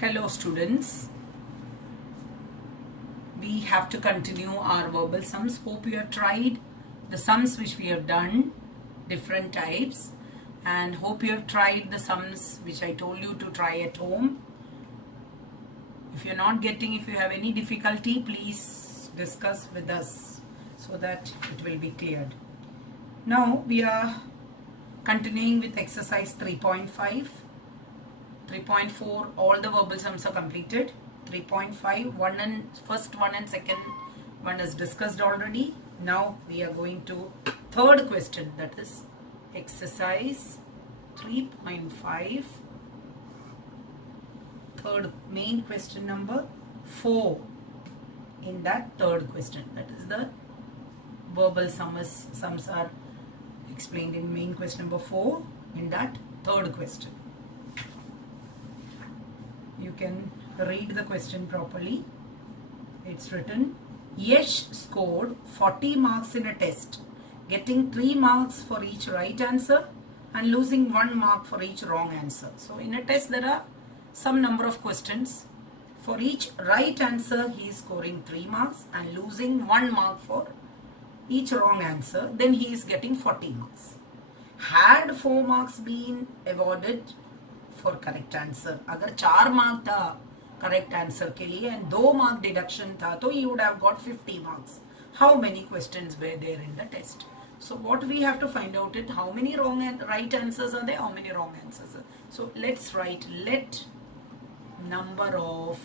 Hello students, we have to continue our verbal sums. Hope you have tried the sums which we have done, different types, and hope you have tried the sums which I told you to try at home. If you have any difficulty, please discuss with us so that it will be cleared. Now we are continuing with exercise 3.5. 3.4, all the verbal sums are completed. 3.5, first one and second one is discussed already. Now we are going to third question, that is exercise 3.5, third main question number 4. In that third question, that is the verbal sums are explained in main question number 4 in that third question. You can read the question properly. It's written, Yesh scored 40 marks in a test, getting 3 marks for each right answer and losing 1 mark for each wrong answer. So in a test there are some number of questions. For each right answer he is scoring 3 marks and losing 1 mark for each wrong answer. Then he is getting 40 marks. Had 4 marks been awarded for correct answer, अगर 4 mark था correct answer के लिए and 2 mark deduction था, तो he would have got 50 marks. How many questions were there in the test? So what we have to find out is how many wrong and right answers are there, how many wrong answers are. So let's write, let number of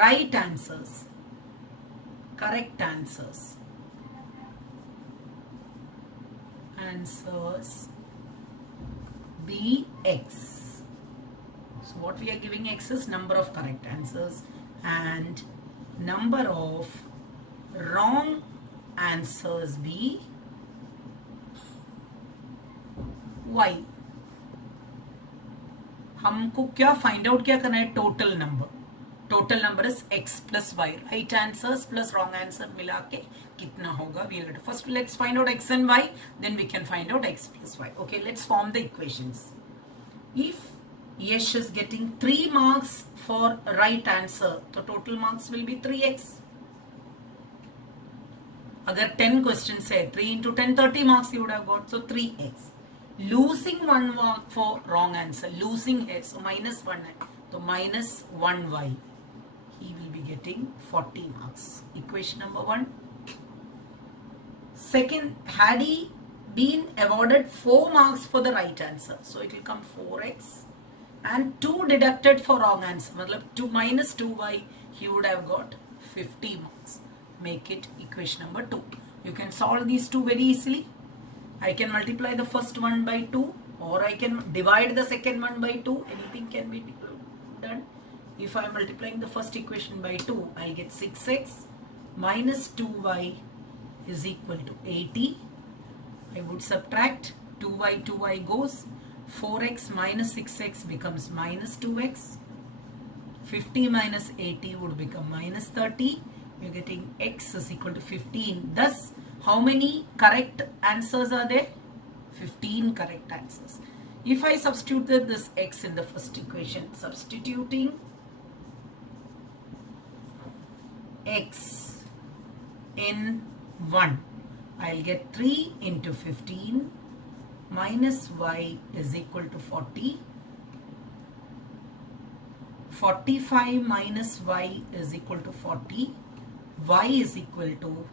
right answers, correct answers be x. So what we are giving x is number of correct answers and number of wrong answers be y. हमको क्या find out क्या करना है? Total number is x plus y. Right answers plus wrong answer मिला के कितना होगा? First let's find out x and y, then we can find out x plus y. Okay, let's form the equations. If Yesh is getting 3 marks for right answer, so total marks will be 3x. अगर 10 questions है, 3 into 10, 30 marks you would have got, so 3x. Losing 1 mark for wrong answer, losing है, so minus 1 है, so minus 1y. He will be getting 40 marks. Equation number 1. Second, had he been awarded 4 marks for the right answer, so it will come 4x. And 2 deducted for wrong answer, मतलब 2 minus 2y, he would have got 50 marks. Make it equation number 2. You can solve these two very easily. I can multiply the first one by 2 or I can divide the second one by 2. Anything can be done. If I am multiplying the first equation by 2, I'll get 6x minus 2y is equal to 80. I would subtract 2y goes. 4x minus 6x becomes minus 2x. 50 minus 80 would become minus 30. You're getting x is equal to 15. Thus, how many correct answers are there? 15 correct answers. If I substitute this x in the first equation, substituting x in 1, I'll get 3 into 15 minus y is equal to 40. 45 minus y is equal to 40. Y is equal to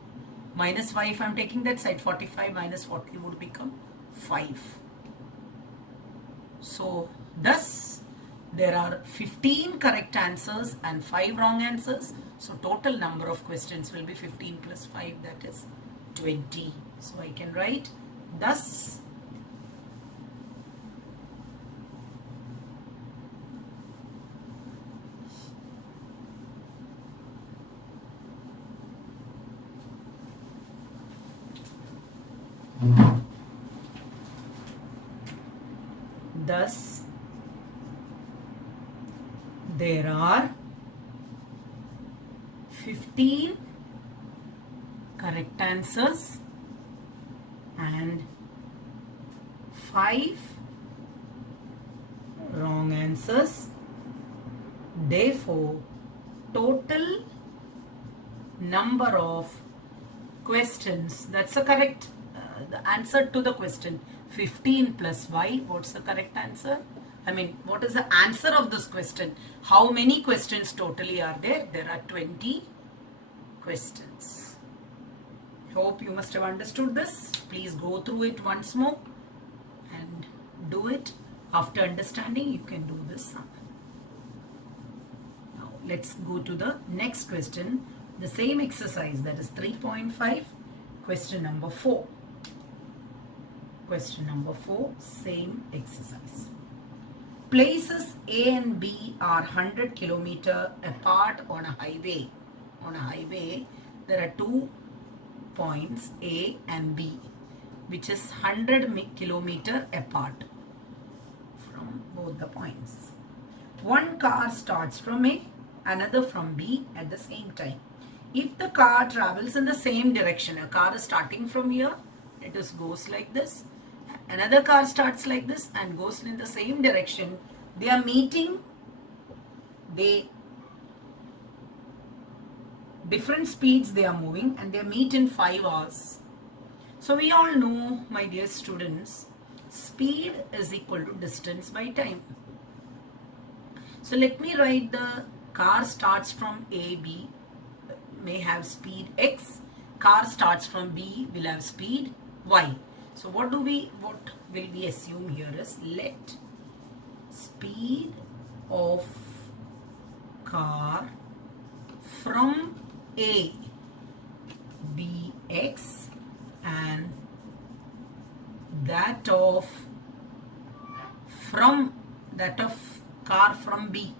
minus y, if I am taking that side, 45 minus 40 would become 5. So thus there are 15 correct answers and 5 wrong answers. So total number of questions will be 15 plus 5, that is 20. So I can write, thus there are 15 correct answers and 5 wrong answers. Therefore, total number of questions, that's the correct the answer to the question. 15 plus y, what's the correct answer? I mean, what is the answer of this question? How many questions totally are there? There are 20 questions. Hope you must have understood this. Please go through it once more and do it. After understanding, you can do this sum. Now, let's go to the next question. The same exercise, that is 3.5, question number 4. Question number 4, same exercise. Places A and B are 100 km apart on a highway. On a highway, there are 2 points A and B, which is 100 km apart from both the points. One car starts from A, another from B at the same time. If the car travels in the same direction, a car is starting from here, it just goes like this. Another car starts like this and goes in the same direction. They are meeting, different speeds they are moving, and they meet in 5 hours. So we all know, my dear students, speed is equal to distance by time. So let me write the car starts from A, B, may have speed x. Car starts from B, will have speed y. So what will we assume here is, let speed of car from A be x and that of car from B,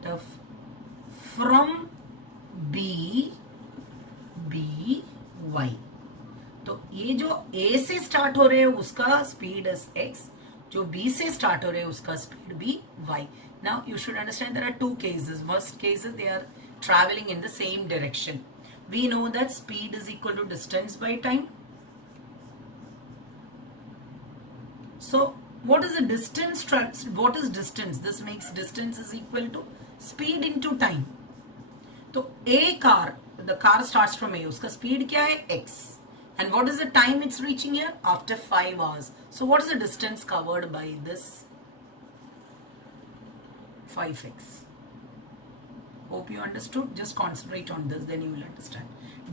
that of from B B Y. तो ये जो A से start हो रहे हैं उसका speed is x, जो B से स्टार्ट हो रहे हैं उसका स्पीड भी y. Now you should understand there are two cases. First cases, they are traveling in the same direction. We know that speed is equal to distance by time. So what is the distance? What is distance? This makes distance is equal to speed into time. So A car, the car starts from A, उसका speed क्या है? X. And what is the time it's reaching here? After 5 hours. So what is the distance covered by this? 5x. Hope you understood. Just concentrate on this, then you will understand.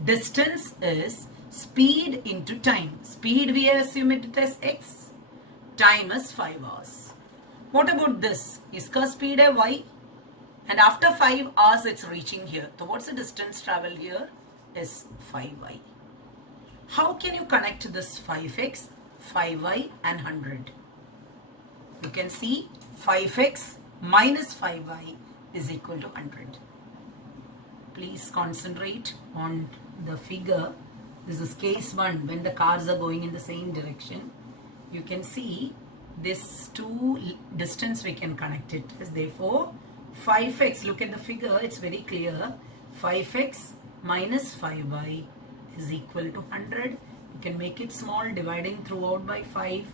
Distance is speed into time. Speed we assume it as x. Time is 5 hours. What about this? Iska speed है y. And after 5 hours it's reaching here. So what's the distance traveled here? Is 5y. How can you connect this 5x, 5y and 100? You can see 5x minus 5y is equal to 100. Please concentrate on the figure. This is case 1, when the cars are going in the same direction. You can see this two distance we can connect it as, therefore 5x, look at the figure, it's very clear. 5x minus 5y is equal to 100. You can make it small, dividing throughout by 5.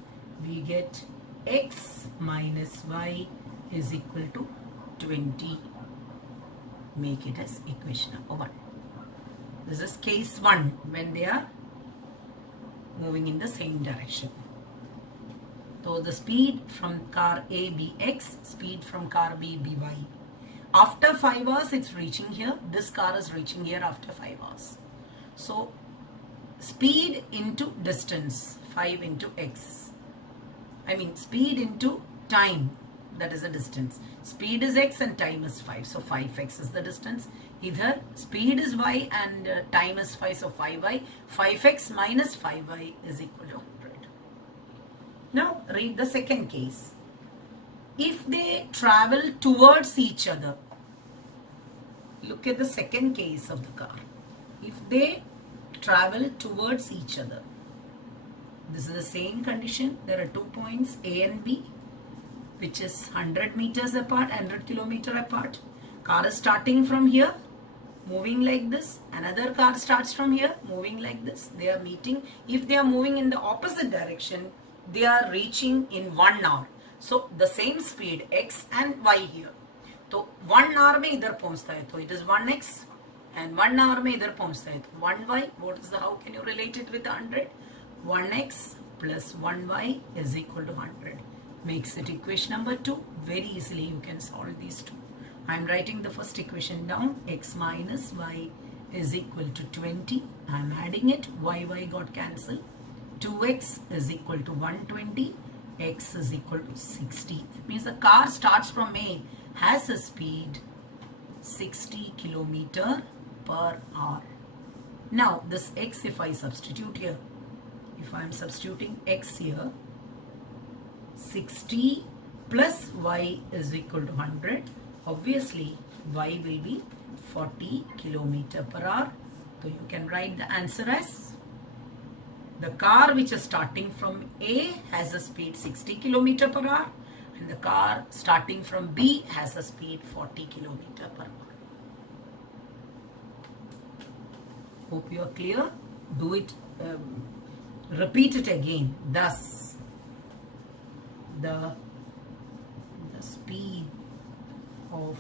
We get x minus y is equal to 20. Make it as equation number 1. This is case 1, when they are moving in the same direction. So the speed from car A be x, speed from car B be y. After 5 hours it's reaching here. This car is reaching here after 5 hours. So speed into distance, 5 into x. I mean speed into time, that is the distance. Speed is x and time is 5. So 5x is the distance. Either speed is y and time is 5. So 5y. 5x minus 5y is equal to 100. Now read the second case. If they travel towards each other, look at the second case of the car. If they travel towards each other, this is the same condition. There are 2 points A and B, which is 100 meters apart, 100 kilometer apart. Car is starting from here, moving like this. Another car starts from here, moving like this. They are meeting. If they are moving in the opposite direction, they are reaching in 1 hour. So the same speed x and y here. तो 1 hour में इधर पहुंचता है तो it is 1x and 1 hour में इधर पहुंचता है तो 1y. What is the, how can you relate it with 100? 1x plus 1y is equal to 100. Makes it equation number 2. Very easily you can solve these two. I am writing the first equation down. X minus y is equal to 20. I am adding it. Y got cancelled. 2x is equal to 120. X is equal to 60. That means the car starts from A, has a speed 60 kilometer per hour. Now this x, if I substitute here, if I am substituting x here, 60 plus y is equal to 100. Obviously y will be 40 kilometer per hour. So you can write the answer as the car which is starting from A has a speed 60 kilometer per hour and the car starting from B has a speed 40 kilometer per hour. Hope you are clear. Do it, repeat it again. Thus, the speed of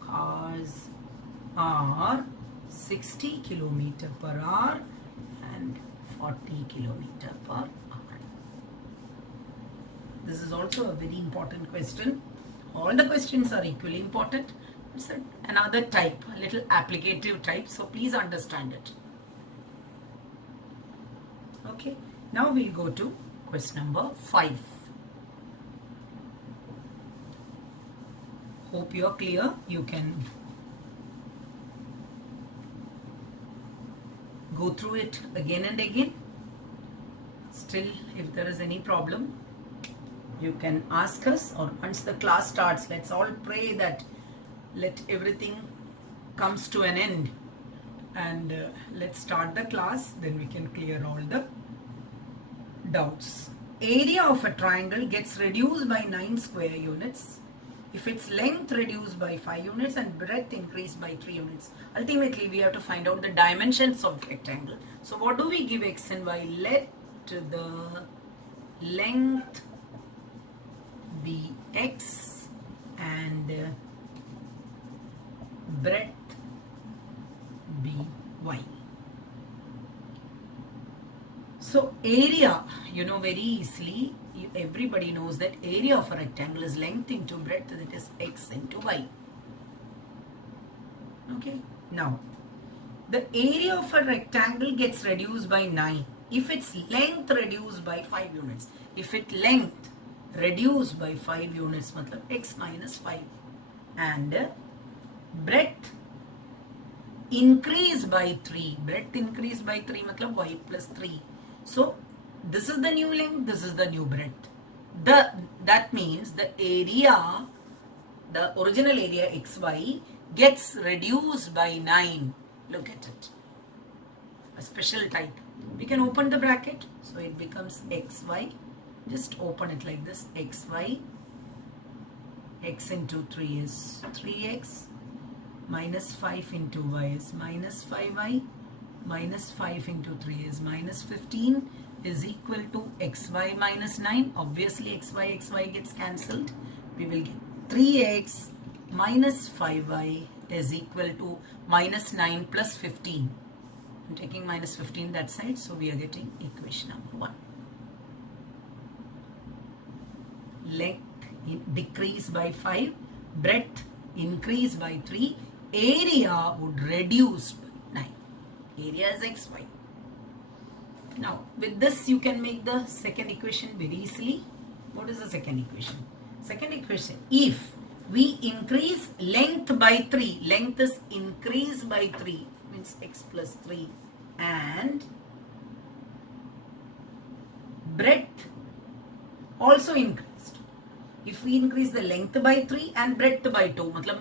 cars are 60 kilometer per hour and 40 kilometer per hour. This is also a very important question. All the questions are equally important. It's another type, a little applicative type, so please understand it. Okay, now we'll go to question number 5. Hope you are clear. You can go through it again and again. Still, if there is any problem, you can ask us, or once the class starts, let's all pray that let everything comes to an end and let's start the class, then we can clear all the doubts. Area of a triangle gets reduced by 9 square units if its length reduced by 5 units and breadth increased by 3 units. Ultimately, we have to find out the dimensions of the rectangle. So what do we give x and y? Let the length be x and breadth be y. So area, you know very easily, everybody knows that area of a rectangle is length into breadth, that is x into y. Okay, now the area of a rectangle gets reduced by 9 if its length reduced by 5 units. If its length reduced by 5 units, matlab x minus 5, and breadth increased by 3. Breadth increased by 3 matlab y plus 3. So this is the new length, this is the new breadth. That means the area, the original area xy gets reduced by 9. Look at it. A special type. We can open the bracket, so it becomes xy. Just open it like this, xy. X into 3 is 3x. Minus 5 into y is minus 5y. Minus 5 into 3 is minus 15 is equal to xy minus 9. Obviously xy gets cancelled. We will get 3x minus 5y is equal to minus 9 plus 15. I'm taking minus 15 that side, so we are getting equation number 1. Length decrease by 5, breadth increase by 3, area would reduce by 9. Area is xy. Now with this you can make the second equation very easily. What is the second equation? Second equation, if we increase length by 3, length is increased by 3, means x plus 3, and breadth also increased. If we increase the length by 3 and breadth by 2, matlab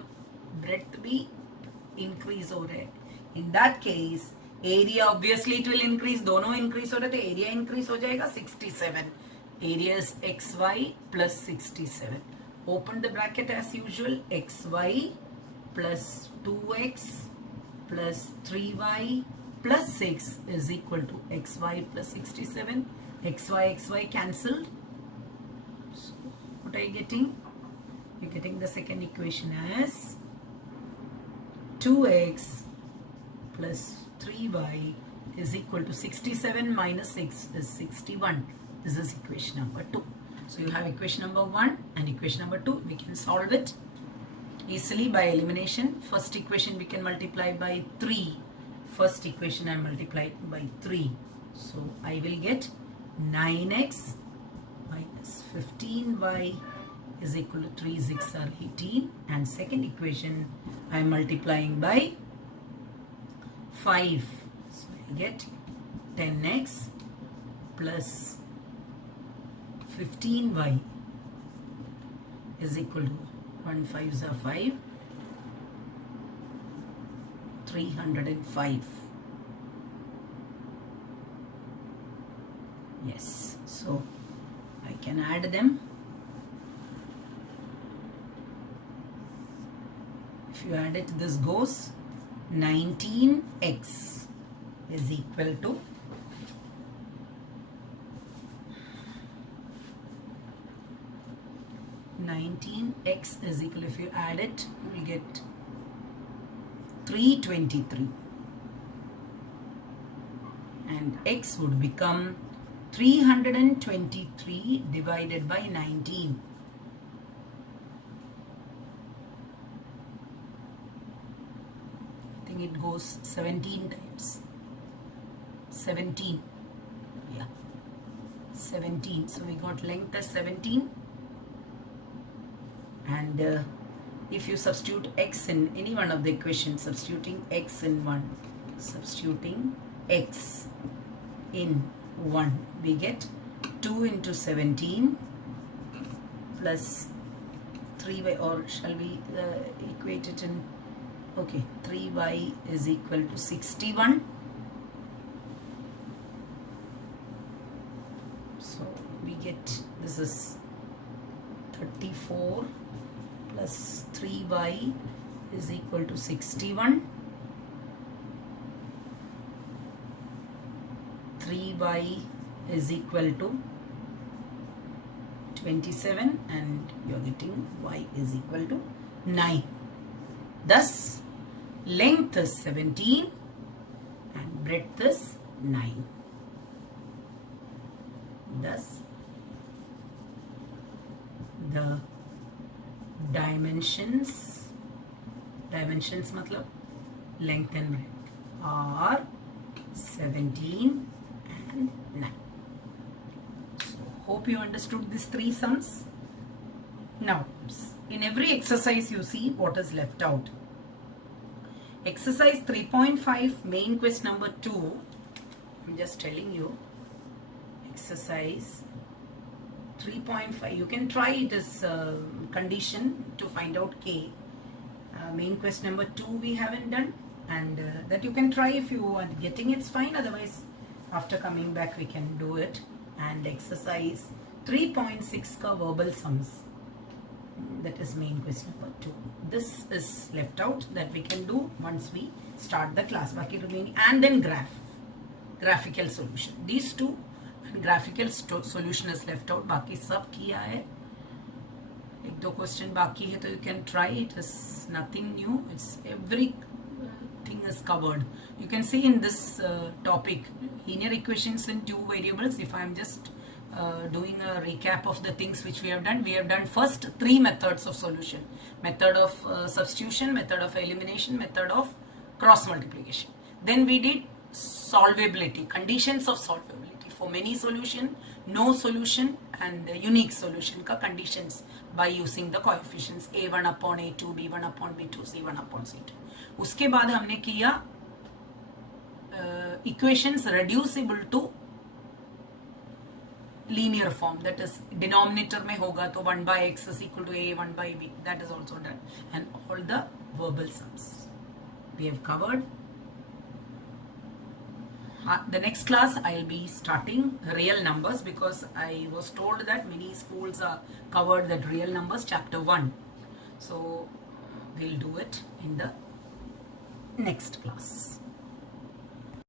breadth भी increase हो रहा है. In that case, area obviously it will increase. दोनों increase हो रहे थे, area increase हो जाएगा 67. Area is xy plus 67. Open the bracket as usual. Xy plus 2x plus 3y plus 6 is equal to xy plus 67. Xy cancelled. So what are you getting? You're getting the second equation as 2x plus 3y is equal to 67 minus 6 is 61. This is equation number 2. So you have equation number 1 and equation number 2. We can solve it easily by elimination. First equation we can multiply by 3. First equation I multiply by 3. So I will get 9x minus 15y is equal to 3 6 are 18, and second equation I am multiplying by 5. So I get 10x plus 15y is equal to 1 5s are 5, 305. Yes, so I can add them. If you add it, this goes 19x is equal to 19x is equal, if you add it, you will get 323, and x would become 323 divided by 19. I think it goes 17 times. 17. Yeah. 17. So we got length as 17. And if you substitute x in any one of the equations, substituting x in 1, we get 2 into 17 plus 3y, or shall we equate it in, okay, 3y is equal to 61. So we get, this is 34 plus 3y is equal to 61. 3y is equal to 27, and you are getting y is equal to 9. Thus, length is 17 and breadth is 9. Thus, the dimensions matlab length and breadth, are 17 and 9. So hope you understood these three sums. Now in every exercise you see what is left out. Exercise 3.5 main quest number 2, I'm just telling you, exercise 3.5, you can try it as condition to find out K. Main quest number 2 we haven't done, and that you can try. If you are getting it's fine, otherwise after coming back we can do it. And exercise 3.6 ka verbal sums, that is main quest number 2. This is left out, that we can do once we start the class. Baki remaining, and then graphical solution. These two, graphical solution is left out. Baki sab kiya hai. एक दो question बाकी है, तो you can try it. It's nothing new. It's everything is covered. You can see in this topic, linear equations in two variables. If I am just doing a recap of the things which we have done first 3 methods of solution: method of substitution, method of elimination, method of cross multiplication. Then we did solvability, conditions of solvability for many solution, no solution, and unique solution ka conditions by using the coefficients a1 upon a2, b1 upon b2, c1 upon c2. उसके बाद हमने किया equations reducible to linear form, that is denominator में होगा तो 1 by x is equal to a, 1 by b, that is also done, and all the verbal sums we have covered. The next class I'll be starting real numbers, because I was told that many schools are covered that real numbers chapter 1. So we'll do it in the next class.